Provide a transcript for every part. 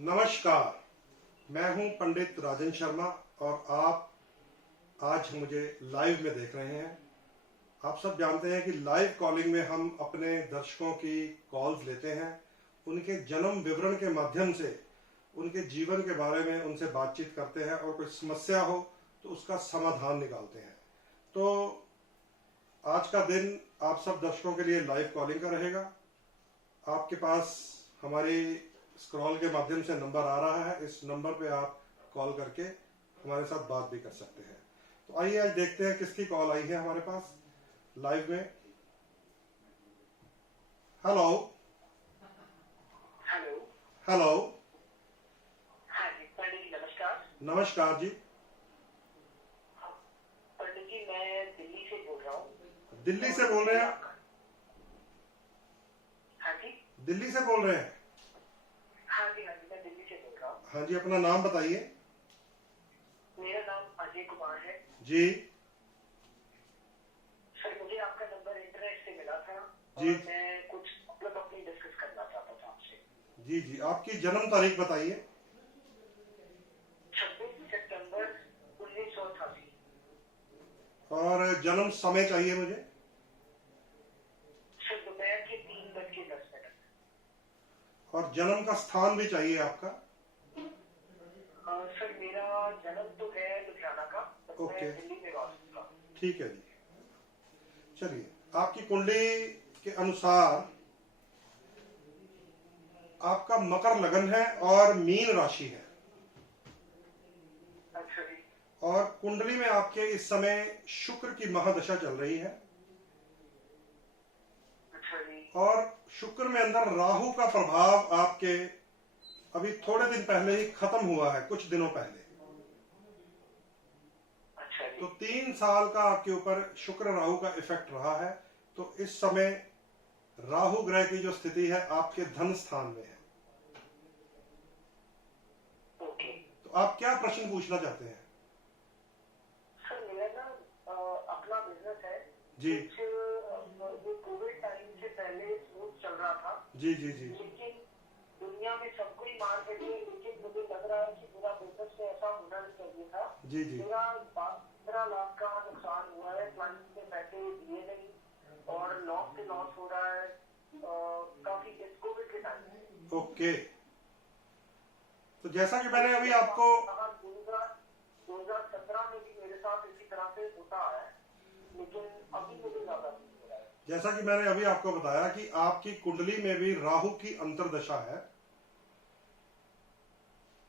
नमस्कार, मैं हूं पंडित राजन शर्मा और आप आज मुझे लाइव में देख रहे हैं। आप सब जानते हैं कि लाइव कॉलिंग में हम अपने दर्शकों की कॉल्स लेते हैं, उनके जन्म विवरण के माध्यम से उनके जीवन के बारे में उनसे बातचीत करते हैं और कोई समस्या हो तो उसका समाधान निकालते हैं। तो आज का दिन आप सब दर्शकों के लिए लाइव कॉलिंग का रहेगा। आपके पास हमारी स्क्रॉल के माध्यम से नंबर आ रहा है, इस नंबर पे आप कॉल करके हमारे साथ बात भी कर सकते हैं। तो आइए आज देखते हैं किसकी कॉल आई है हमारे पास लाइव में। Hello hello. हेलो। हाँ जी पंडित जी, नमस्कार। नमस्कार जी। पंडित जी, मैं दिल्ली से बोल रहा हूँ। दिल्ली से बोल रहे हैं? हाँ जी। दिल्ली से बोल रहे हैं? हाँ जी, मैं दिल्ली से बोल रहा हूँ। हाँ जी, अपना नाम बताइए। मेरा नाम अजय कुमार है जी। सर, मुझे आपका नंबर इंटरनेट से मिला था जी। और मैं कुछ मतलब अपनी डिस्कस करना चाहता था आपसे। जी जी, आपकी जन्म तारीख बताइए। 26 सितंबर 1988। और जन्म समय चाहिए मुझे। सर, दोपहर के 3:10। और जन्म का स्थान भी चाहिए आपका। सर, मेरा जन्म तो है लुधियाना का, बट ओके। मैं दिल्ली में वास था। ठीक है जी। चलिए, आपकी कुंडली के अनुसार आपका मकर लगन है और मीन राशि है। अच्छा जी। और कुंडली में आपके इस समय शुक्र की महादशा चल रही है। अच्छा जी। और शुक्र में अंदर राहु का प्रभाव आपके अभी थोड़े दिन पहले ही खत्म हुआ है, कुछ दिनों पहले। अच्छा जी। तो 3 साल का आपके ऊपर शुक्र राहु का इफेक्ट रहा है। तो इस समय राहु ग्रह की जो स्थिति है आपके धन स्थान में है। ओके। तो आप क्या प्रश्न पूछना चाहते हैं? सर, मेरा ना अपना बिजनेस है जी कुछ ये कोविड टाइम से पहले स्मूथ चल रहा था। जी जी जी लेकिन दुनिया में सबको ही मार पड़ी है, लेकिन मुझे लग रहा है कि मेरा बिजनेस में ऐसा होना नहीं चाहिए था। जी जी। मेरा 12 लाख का नुकसान हुआ है, क्लाइंट ने पैसे दिए नहीं और लॉस से लॉस हो रहा है काफी इस कोविड के टाइम। ओके। तो जैसा कि मैंने अभी आपको 2017 में भी मेरे साथ इसी तरह से होता है, लेकिन अभी मुझे ज्यादा नहीं हो रहा है। जैसा कि मैंने अभी आपको बताया कि आपकी कुंडली में भी राहु की अंतर्दशा है।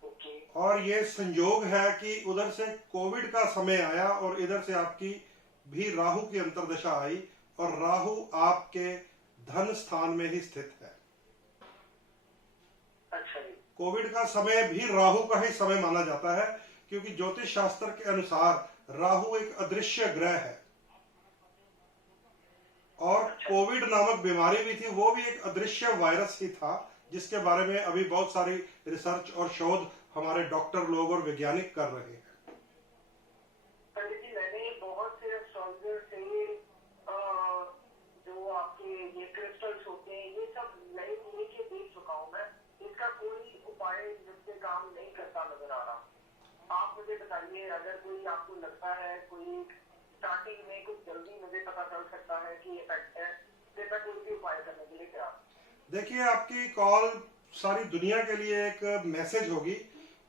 ओके। और ये संयोग है कि उधर से कोविड का समय आया और इधर से आपकी भी राहु की अंतर्दशा आई और राहु आपके धन स्थान में ही स्थित है। अच्छा जी। कोविड का समय भी राहु का ही समय माना जाता है, क्योंकि ज्योतिष शास्त्र के अनुसार राहु एक अदृश्य ग्रह है। और कोविड नामक बीमारी भी थी, वो भी एक अदृश्य वायरस ही था, जिसके बारे में अभी बहुत सारी रिसर्च और शोध हमारे डॉक्टर लोग और वैज्ञानिक कर रहे हैं। पंडित जी, मैंने बहुत से एस्ट्रोलॉजर से जो आपके ये क्रिस्टल्स होते हैं ये सब नए के देख चुका हूँ मैं। इसका कोई उपाय जिससे काम नहीं करता नजर आ रहा। आप मुझे बताइए, अगर कोई आपको लगता है कोई स्टार्टिंग में कुछ जल्दी मुझे पता चल सकता है कि इफेक्ट है, फिर मैं कोई भी उपाय करने के लिए तैयार। देखिए, आपकी कॉल सारी दुनिया के लिए एक मैसेज होगी,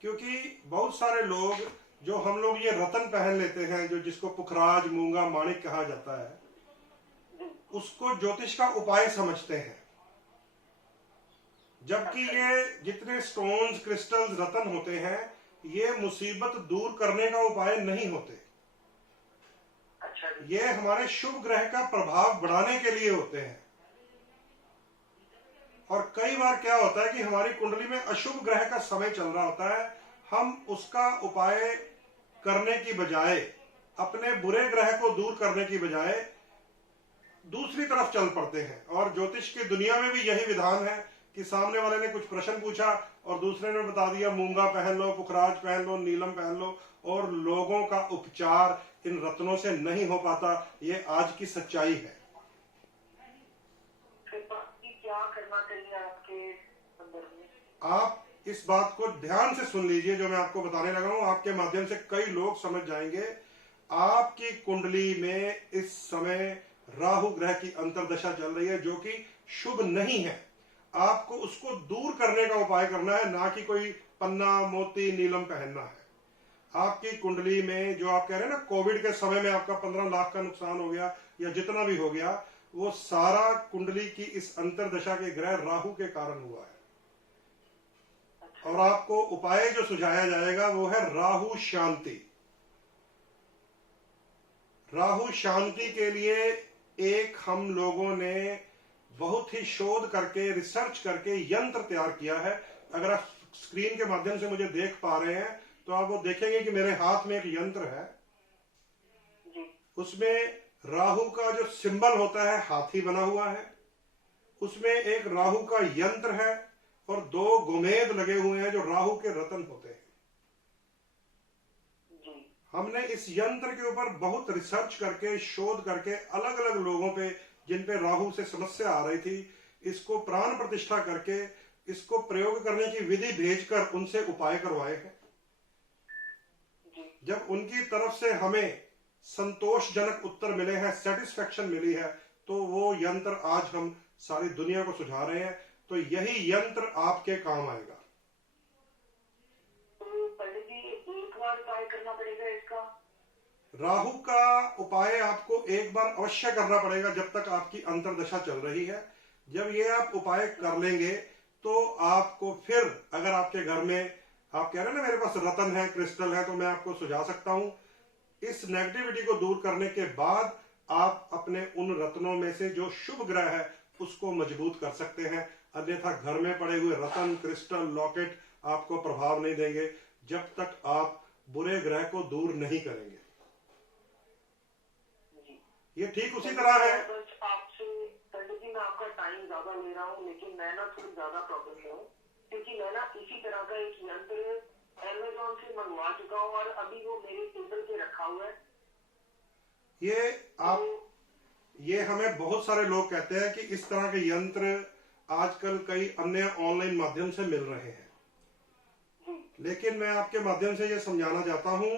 क्योंकि बहुत सारे लोग जो हम लोग ये रतन पहन लेते हैं, जो जिसको पुखराज मूंगा माणिक कहा जाता है, उसको ज्योतिष का उपाय समझते हैं। जबकि ये जितने स्टोन्स क्रिस्टल्स रतन होते हैं, ये मुसीबत दूर करने का उपाय नहीं होते। ये हमारे शुभ ग्रह का प्रभाव बढ़ाने के लिए होते हैं। और कई बार क्या होता है कि हमारी कुंडली में अशुभ ग्रह का समय चल रहा होता है, हम उसका उपाय करने की बजाय, अपने बुरे ग्रह को दूर करने की बजाय दूसरी तरफ चल पड़ते हैं। और ज्योतिष की दुनिया में भी यही विधान है कि सामने वाले ने कुछ प्रश्न पूछा और दूसरे ने बता दिया मूंगा पहन लो, पुखराज पहन लो, नीलम पहन लो, और लोगों का उपचार इन रत्नों से नहीं हो पाता। ये आज की सच्चाई है। क्या करना चाहिए आपके संदर्भ में? आप इस बात को ध्यान से सुन लीजिए जो मैं आपको बताने लगा हूं, आपके माध्यम से कई लोग समझ जाएंगे। आपकी कुंडली में इस समय राहु ग्रह की अंतर्दशा चल रही है जो कि शुभ नहीं है। आपको उसको दूर करने का उपाय करना है, ना कि कोई पन्ना मोती नीलम पहनना है। आपकी कुंडली में जो आप कह रहे हैं ना, कोविड के समय में आपका 15 लाख का नुकसान हो गया या जितना भी हो गया, वो सारा कुंडली की इस अंतर्दशा के ग्रह राहु के कारण हुआ है। और आपको उपाय जो सुझाया जाएगा वो है राहु शांति। राहु शांति के लिए एक हम लोगों ने बहुत ही शोध करके रिसर्च करके यंत्र तैयार किया है। अगर आप स्क्रीन के माध्यम से मुझे देख पा रहे हैं तो आप वो देखेंगे कि मेरे हाथ में एक यंत्र है, उसमें राहु का जो सिंबल होता है हाथी बना हुआ है, उसमें एक राहु का यंत्र है और 2 गोमेद लगे हुए हैं जो राहु के रत्न होते हैं। हमने इस यंत्र के ऊपर बहुत रिसर्च करके शोध करके अलग अलग लोगों पे जिन पे राहु से समस्या आ रही थी, इसको प्राण प्रतिष्ठा करके इसको प्रयोग करने की विधि भेजकर उनसे उपाय करवाए हैं। जब उनकी तरफ से हमें संतोषजनक उत्तर मिले हैं, सेटिस्फेक्शन मिली है, तो वो यंत्र आज हम सारी दुनिया को सुझा रहे हैं। तो यही यंत्र आपके काम आएगा। तो पंडित जी एक बार उपाय करना पड़ेगा इसका? राहु का उपाय आपको एक बार अवश्य करना पड़ेगा जब तक आपकी अंतर्दशा चल रही है। जब ये आप उपाय कर लेंगे तो आपको फिर, अगर आपके घर में आप कह रहे हैं ना मेरे पास रतन है, क्रिस्टल है, तो मैं आपको सुझा सकता हूं। इस नेगेटिविटी को दूर करने के बाद आप अपने उन रत्नों में से जो शुभ ग्रह है उसको मजबूत कर सकते हैं। अन्यथा घर में पड़े हुए रतन, क्रिस्टल, लॉकेट आपको प्रभाव नहीं देंगे जब तक आप बुरे ग्रह को दूर नहीं करेंगे। ये ठीक उसी तरह है। आपसे पंडित जी मैं आपका टाइम ज्यादा ले रहा हूँ, लेकिन मैं ना थोड़ी ज्यादा प्रॉब्लम में हूँ, क्योंकि मैं ना इसी तरह का एक यंत्र अमेज़न से मंगवा चुका हूँ और अभी वो मेरे टेबल पे रखा हुआ है। ये हमें बहुत सारे लोग कहते हैं कि इस तरह के यंत्र आजकल कई अन्य ऑनलाइन माध्यम से मिल रहे हैं, लेकिन मैं आपके माध्यम से ये समझाना चाहता हूं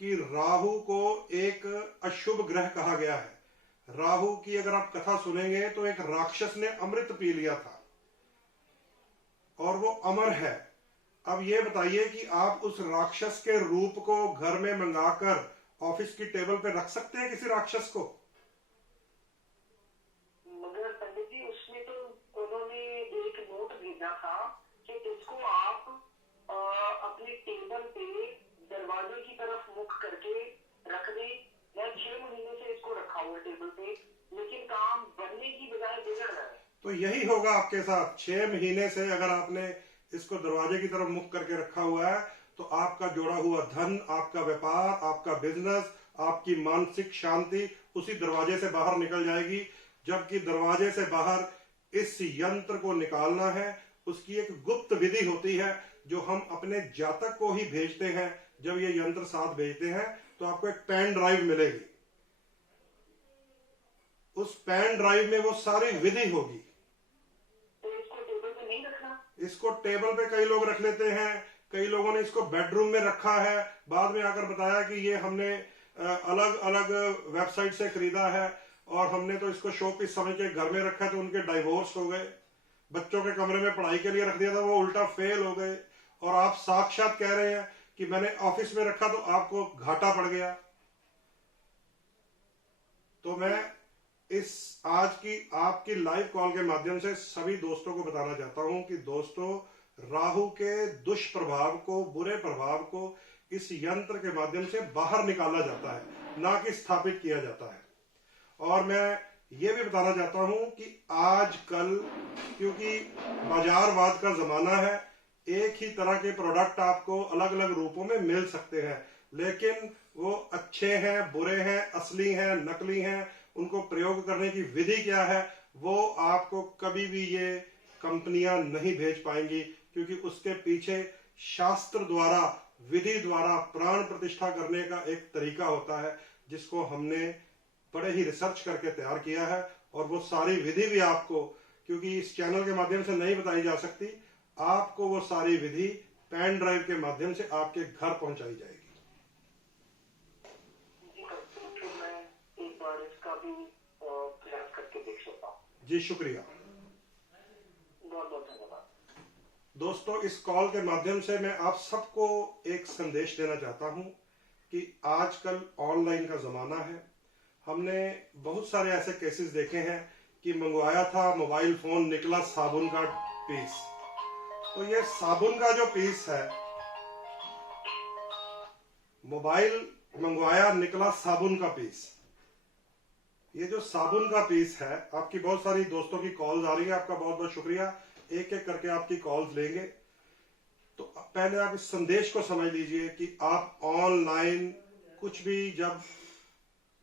कि राहु को एक अशुभ ग्रह कहा गया है। राहु की अगर आप कथा सुनेंगे तो एक राक्षस ने अमृत पी लिया था और वो अमर है। अब ये बताइए कि आप उस राक्षस के रूप को घर में मंगाकर ऑफिस की टेबल पे रख सकते हैं किसी राक्षस को? मगर पंडित जी उसमें तो उन्होंने एक नोट भेजा था कि इसको आप अपने टेबल पे दरवाजे की तरफ मुख करके रख दें। मैं 6 महीने से इसको रखा हुआ टेबल पे, लेकिन काम बनने की बजाय बिगड़ रहा है। तो यही होगा आपके साथ। 6 महीने से अगर आपने इसको दरवाजे की तरफ मुख करके रखा हुआ है तो आपका जोड़ा हुआ धन, आपका व्यापार, आपका बिजनेस, आपकी मानसिक शांति उसी दरवाजे से बाहर निकल जाएगी। जबकि दरवाजे से बाहर इस यंत्र को निकालना है, उसकी एक गुप्त विधि होती है जो हम अपने जातक को ही भेजते हैं। जब ये यंत्र साथ भेजते हैं तो आपको एक पेन ड्राइव मिलेगी, उस पेन ड्राइव में वो सारी विधि होगी। तो इसको टेबल पे नहीं रखना? इसको टेबल पे कई लोग रख लेते हैं, कई लोगों ने इसको बेडरूम में रखा है, बाद में आकर बताया कि ये हमने अलग अलग वेबसाइट से खरीदा है और हमने तो इसको शो पीस समझ के घर में रखा, तो उनके डाइवोर्स हो गए। बच्चों के कमरे में पढ़ाई के लिए रख दिया था, वो उल्टा फेल हो गए। और आप साक्षात कह रहे हैं कि मैंने ऑफिस में रखा तो आपको घाटा पड़ गया। तो मैं इस आज की आपकी लाइव कॉल के माध्यम से सभी दोस्तों को बताना चाहता हूं कि दोस्तों, राहु के दुष्प्रभाव को, बुरे प्रभाव को इस यंत्र के माध्यम से बाहर निकाला जाता है, ना कि स्थापित किया जाता है। और मैं ये भी बताना चाहता हूं कि आजकल क्योंकि बाजारवाद का जमाना है, एक ही तरह के प्रोडक्ट आपको अलग अलग रूपों में मिल सकते हैं, लेकिन वो अच्छे हैं, बुरे हैं, असली हैं, नकली हैं, उनको प्रयोग करने की विधि क्या है वो आपको कभी भी ये कंपनियां नहीं भेज पाएंगी, क्योंकि उसके पीछे शास्त्र द्वारा, विधि द्वारा प्राण प्रतिष्ठा करने का एक तरीका होता है जिसको हमने बड़े ही रिसर्च करके तैयार किया है। और वो सारी विधि भी आपको, क्योंकि इस चैनल के माध्यम से नहीं बताई जा सकती, आपको वो सारी विधि पेन ड्राइव के माध्यम से आपके घर पहुंचाई जाएगी। जी सर, फिर मैं एक बार इसका भी प्रयास करके देख सकता हूँ। जी शुक्रिया। बहुत बहुत धन्यवाद। दोस्तों, इस कॉल के माध्यम से मैं आप सबको एक संदेश देना चाहता हूं कि आजकल ऑनलाइन का ज़माना है। हमने बहुत सारे ऐसे केसेस देखे हैं कि मंगवाया था मोबाइल फ़ोन, निकला साबुन का पीस। तो ये साबुन का जो पीस है, मोबाइल मंगवाया, निकला साबुन का पीस। ये जो साबुन का पीस है, आपकी बहुत सारी दोस्तों की कॉल्स आ रही है, आपका बहुत बहुत शुक्रिया। एक एक करके आपकी कॉल्स लेंगे। तो पहले आप इस संदेश को समझ लीजिए कि आप ऑनलाइन कुछ भी जब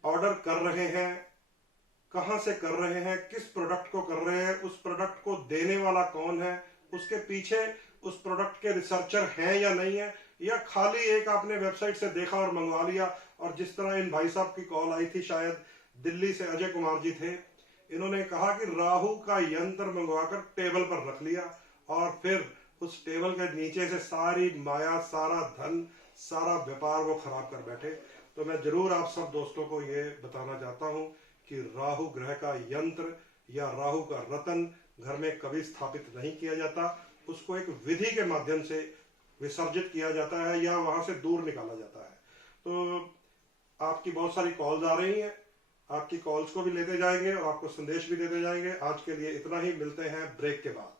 ऑर्डर कर रहे हैं, कहां से कर रहे हैं, किस प्रोडक्ट को कर रहे हैं, उस प्रोडक्ट को देने वाला कौन है, उसके पीछे उस प्रोडक्ट के रिसर्चर हैं या नहीं है, या खाली एक आपने वेबसाइट से देखा और मंगवा लिया। और जिस तरह इन भाई साहब की कॉल आई थी, शायद दिल्ली से अजय कुमार जी थे, इन्होंने कहा कि राहु का यंत्र मंगवाकर टेबल पर रख लिया और फिर उस टेबल के नीचे से सारी माया, सारा धन, सारा व्यापार वो खराब कर बैठे। तो मैं जरूर आप सब दोस्तों को ये बताना चाहता हूं कि राहु ग्रह का यंत्र या राहु का रतन घर में कभी स्थापित नहीं किया जाता। उसको एक विधि के माध्यम से विसर्जित किया जाता है या वहां से दूर निकाला जाता है। तो आपकी बहुत सारी कॉल्स आ रही हैं, आपकी कॉल्स को भी लेते जाएंगे और आपको संदेश भी देते जाएंगे। आज के लिए इतना ही, मिलते हैं ब्रेक के बाद।